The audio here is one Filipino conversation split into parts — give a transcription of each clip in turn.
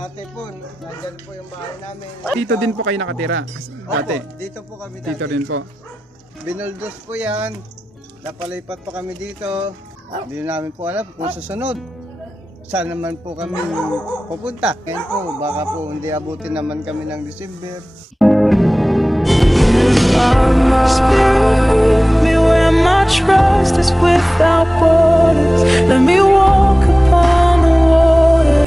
Dati po, nandyan po yung bahay namin. Dito din po kayo nakatira? Dati? Opo, dito po kami dati. Dito rin po? Binuldos po yan. Napalipat pa kami dito. Hindi namin po alam kung susunod. Saan naman po kami pupunta. Ngayon po, baka po hindi abutin naman kami ng December.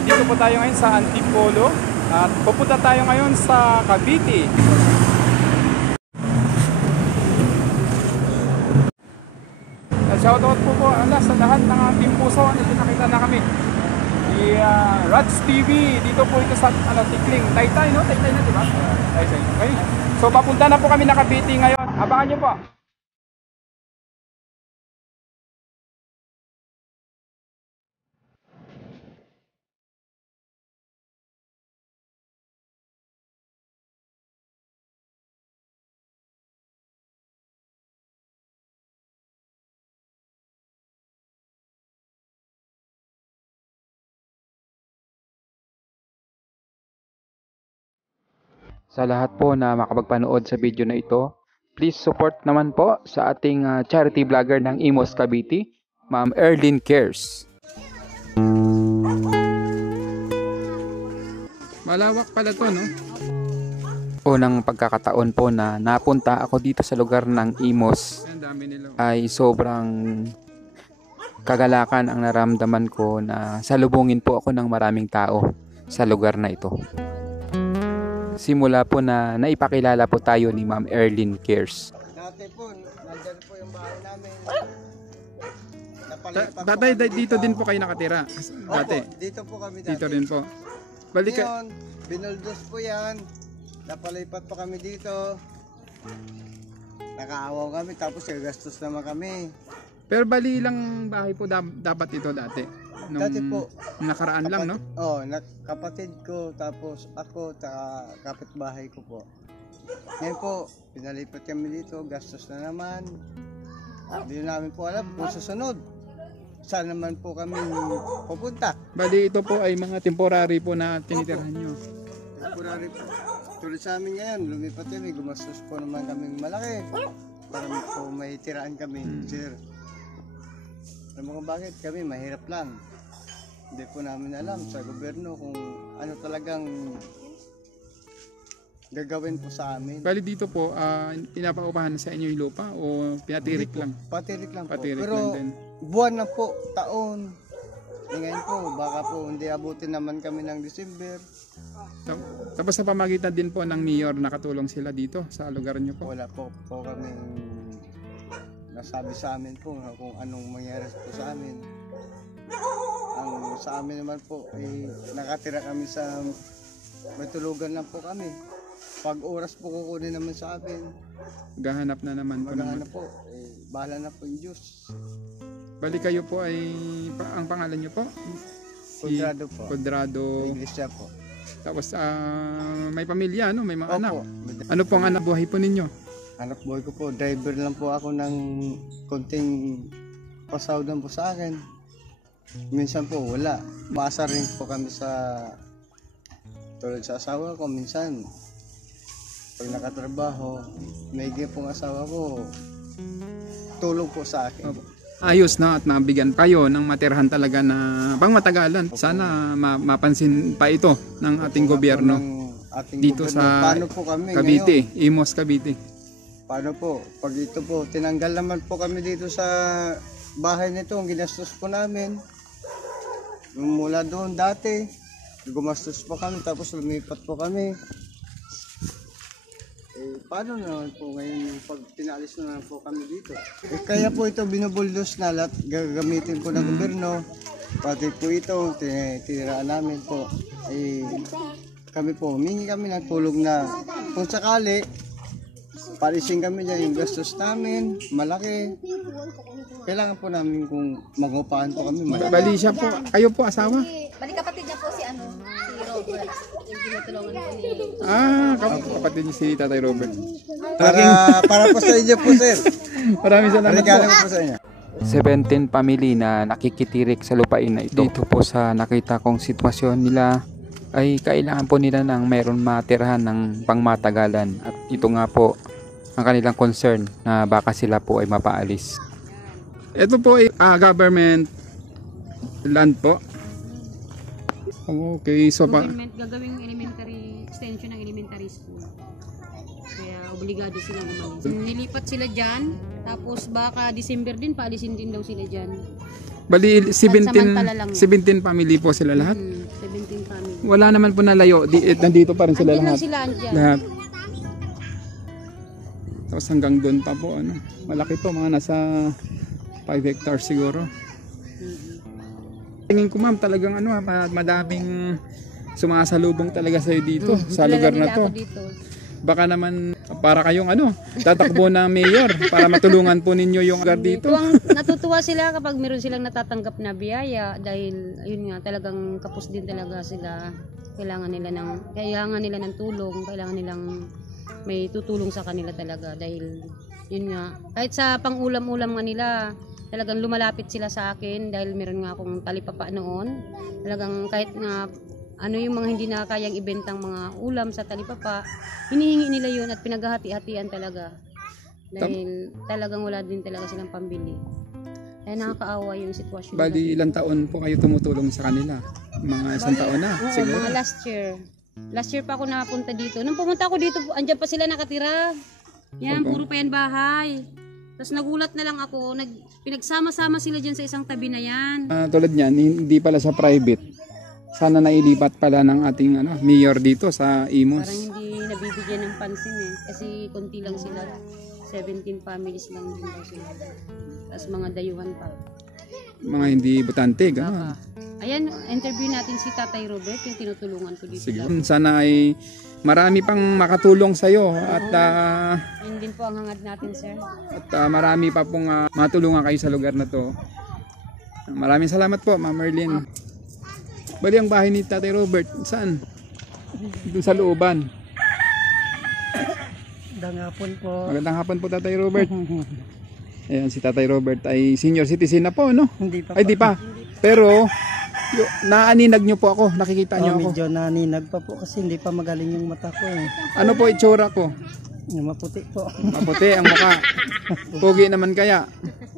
Dito po tayo ngayon sa Antipolo at pupunta tayo ngayon sa Cavite. Shoutout po sa lahat ng ating puso na pinakita na kami. Rats TV, dito po ito sa Tikling, Taytay, no? Taytay na, di ba? Taytay. Okay. So papunta na po kami na Cavite ngayon. Abangan nyo po. Sa lahat po na makapagpanood sa video na ito, please support naman po sa ating charity vlogger ng Imos Cavite, Ma'am Erlyn Cares. Malawak pala to, no? Unang pagkakataon po na napunta ako dito sa lugar ng Imos ay sobrang kagalakan ang naramdaman ko na salubungin po ako ng maraming tao sa lugar na ito. Simula po na naipakilala po tayo ni Ma'am Erlyn Cares. Dati po, nandyan po yung bahay namin. Tatay, dito din po kayo nakatira? Dati? Opo, dito po kami dati. Dito rin po. Balik ngayon, binuldos po yan. Napalipat pa kami dito. Nakaawaw kami, tapos gastos naman kami. Pero bali lang bahay po dapat ito dati? Dati po. Nakaraan lang, no? Oo, kapatid ko, tapos ako, kapitbahay ko po. Ngayon po, pinalipat kami dito, gastos na naman. Hindi namin po alam kung susunod. Saan naman po kami pupunta. Bali ito po ay mga temporary po na tinitirhan nyo. Temporary po. Tulad sa amin ngayon, lumipat kami, gumastos po naman kaming malaki. Para po may tiraan kami, sir. Alam mo kung bakit? Kami mahirap lang. Hindi po namin alam sa gobyerno kung ano talagang gagawin po sa amin. Bali dito po, pinapaupahan sa inyo yung lupa o pinatirik lang? Patirik lang po. Patirik pero lang din. Buwan na po, taon. Ngayon po, baka po hindi abutin naman kami ng December. Tapos sa pamagitan din po ng mayor, nakatulong sila dito sa lugar nyo po? Wala po kami nasabi sa amin po kung anong mangyari po sa amin. Ang sa amin naman po, nakatira kami sa may tulugan lang po kami. Pag oras po kukunin naman sa amin. Maghahanap na naman po. Maghahanap po. Bahala na po yung Diyos. Bali kayo po ay, ang pangalan nyo po? Cuadrado po. Cuadrado. Iglesia po. Tapos may pamilya, no? May mga anak. Opo. Ano po ang anak buhay po ninyo? Anak buhay ko po. Driver lang po ako ng konting pasawdan po sa akin. Minsan po wala. Maasa rin po kami sa tulad sa asawa ko. Minsan pag nakatrabaho, may pong asawa ko tulong po sa akin. Ayos na at mabigyan kayo ng matirhan talaga na pangmatagalan. Sana mapansin pa ito ng ating gobyerno dito sa paano po kami Cavite, ngayon? Imos Cavite. Paano po? Pag ito po, tinanggal naman po kami dito sa bahay nito, ang ginastos po namin. Mula doon dati, gumastos po kami, tapos lumipat po kami. Paano naman po ngayon pag pinalis na naman po kami dito? Kaya po ito binubuldos na lahat gagamitin po ng gobyerno. Pati po ito, tiniraan namin po. Kami po, humingi kami ng tulong na kung sakali, palisin kami dyan yung gastos namin, malaki. Kailangan po namin kung mag-upahan po kami. Bali siya po, kayo po asawa? Bali kapatid niya po si Robert. Yung tinutulungan po ni... Kapatid niya si Tatay Robert. Para po sa inyo po, sir. Maraming salamat Regalo po sa inyo. 17 family na nakikitirik sa lupain na ito. Dito po sa nakita kong sitwasyon nila, ay kailangan po nila ng mayroon matirahan ng pangmatagalan. At ito nga po ang kanilang concern na baka sila po ay mapaalis. Ito po ay government land po. Okay, so Gagawing elementary extension ng elementary school. Kaya obligado silang umalis. Nilipat sila dyan, tapos baka December din, paalisin din daw sila dyan. bali samantala lang yan. 17 family po sila lahat. 17 family. Wala naman po nalayo, nandito pa rin sila Andyan lang lahat. sila andyan. Lahat. Tapos hanggang doon pa po ano. Malaki to, mga nasa 5 hectares siguro. Tingin ko ma'am talagang ano madaming sumasalubong talaga sa'yo dito sa lugar na Kilala to. nila ako dito. Baka naman para kayong tatakbo na mayor para matulungan po ninyo yung lugar dito. Natutuwa sila kapag meron silang natatanggap na biyaya dahil ayun nga talagang kapos din talaga sila. Kailangan nila ng tulong, kailangan nilang may tutulong sa kanila talaga dahil yun nga kahit sa pang-ulam-ulam nga nila talagang lumalapit sila sa akin dahil meron nga akong talipapa noon. Talagang kahit nga ano yung mga hindi na kayang ibentang mga ulam sa talipapa, hinihingi nila yun at pinaghahati-hatian talaga. Dahil talagang wala din talaga silang pambili. Kaya nakakaawa yung sitwasyon. Bali ilang taon po kayo tumutulong sa kanila? Mga isang taon na Oo, siguro. mga last year. Last year pa ako nakapunta dito. Nung pumunta ako dito, andyan pa sila nakatira. Yan, puro pa yan bahay. Tapos nagulat na lang ako, pinagsama-sama sila dyan sa isang tabi na yan. Tulad niyan, hindi pala sa private. Sana nailipat pala ng ating mayor dito sa Imos. Parang hindi nabibigyan ng pansin kasi konti lang sila. 17 families lang din daw sila. Tapos mga dayuhan pa. Mga hindi butante, gano'n. Baka. Ayan, interview natin si Tatay Robert, yung tinutulungan ko dito. Sige. Sana ay marami pang makatulong sa'yo at Yun din po ang hangad natin, sir. marami pa pong matulungan kayo sa lugar na to. Maraming salamat po, Ma'am Merlin. Bali ang bahay ni Tatay Robert, saan? Doon sa looban. Magandang hapon po. Magandang hapon po, Tatay Robert. Ayan, si Tatay Robert ay senior citizen na po, no? Hindi pa Ay, di pa. Pero, naaninag nyo po ako, nakikita nyo ako. medyo naninag pa po kasi hindi pa magaling yung mata ko eh. Ano po itsura ko? Yung maputi po. Maputi ang mukha. Pogi naman kaya.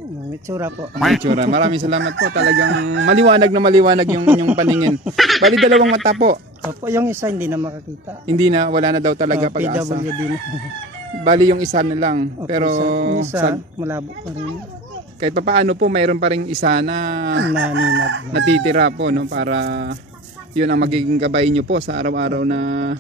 Yung itsura po. Ang itsura. Maraming salamat po. Talagang maliwanag na maliwanag yung paningin. Bali dalawang mata po. Opo, yung isa hindi na makakita. Hindi na, wala na daw talaga pag-asa. PWD na. Bali yung isa na lang. Opo, Pero yung isa, malabo pa rin. kahit pa paano po, mayroon pa rin isa na Naninag. natitira po, no? Para yun ang magiging gabay nyo po sa araw-araw na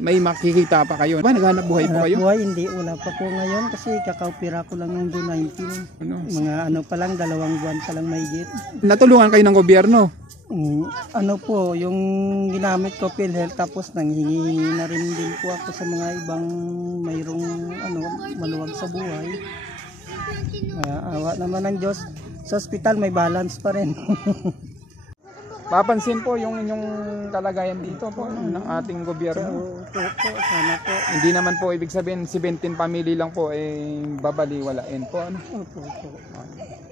may makikita pa kayo. Ba, naghanap buhay po kayo? Buhay, hindi. Wala pa po ngayon kasi kakaupira ko lang ng June 19. Ano? Mga pa lang, 2 buwan pa lang mahigit. Natulungan kayo ng gobyerno? Ano po, yung ginamit ko PhilHealth tapos nanghihingi na rin din po ako sa mga ibang mayroong maluwag sa buhay. Awa naman ng Diyos. Sa ospital may balance pa rin. Papansin po yung inyong kalagayan dito po ng ating gobyerno. Sana po. Hindi naman po ibig sabihin 17 family lang po babaliwalain po. Ano? Opo.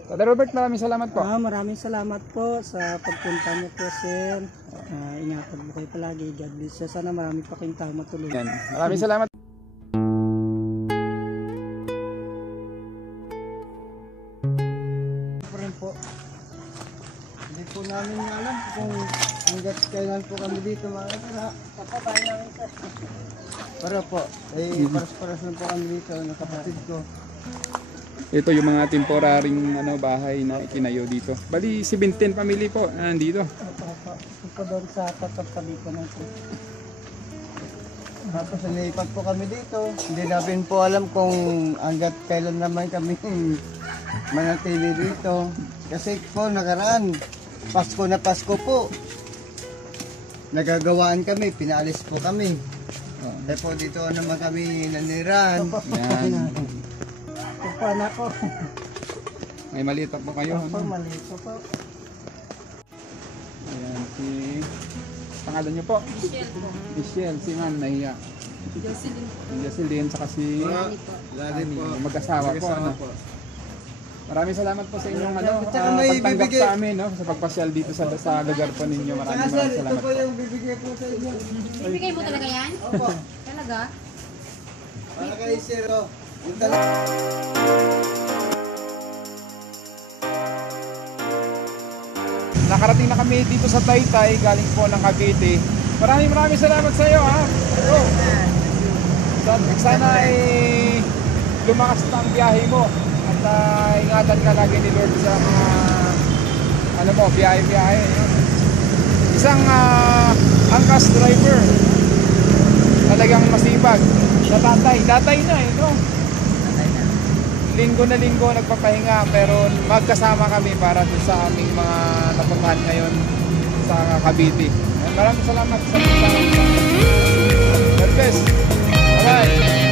Tatay Robert, maraming salamat po. Maraming salamat po sa pagpunta niyo po, sir. Ingatan mo kayo palagi. God bless you. Sana marami pa kayong tao matuloy. Yan. Maraming salamat. Po. Hindi po namin alam kung hanggat kailan po kami dito makakita. Kapatay namin sir. Pero po, paras-paras lang po kami dito ng kapatid ko. Ito yung mga temporaring bahay na ikinayo dito. Bali 17 family po nandito. Ito po doon sa tabi ko ng po. Tapos nilipat po kami dito. Hindi namin po alam kung hanggat kailan naman kami manatili dito. Kasi po nakaraan, Pasko na Pasko po. Nagagawaan kami, pinaalis po kami. Dahil po dito naman kami nanirahan. Yan. Opo na po. May maliit pa po kayo. Opo, maliit po po. Ayan, pangalan nyo po? Michelle, si ma'am nahiya. Jocelyn, saka si Lali po. mag-asawa po. Ano? Maraming salamat po sa inyong Tsaka may pagtanggap bibigay- sa amin, no? Sa pagpasyal dito sa lugar po ninyo. Saka Maraming sir, ito salamat po po. yung bibigay po sa inyo. Ibigay mo talaga yan? Opo. Talaga? Para kay sir, oh. Yung talaga. Nakarating na kami dito sa Taytay, galing po ng Cavite. Maraming salamat sa iyo, ha? Bro. Sana ay lumakas na ang biyahe mo at ingatan ka lagi ni Lord sa mga biyahe. No? Isang angkas driver, talagang masipag na tatay na no? Linggo na linggo nagpapahinga, pero magkasama kami para dun sa aming mga napuntahan ngayon sa Cavite. Maraming salamat sa pagkakas. God bless. Bye-bye.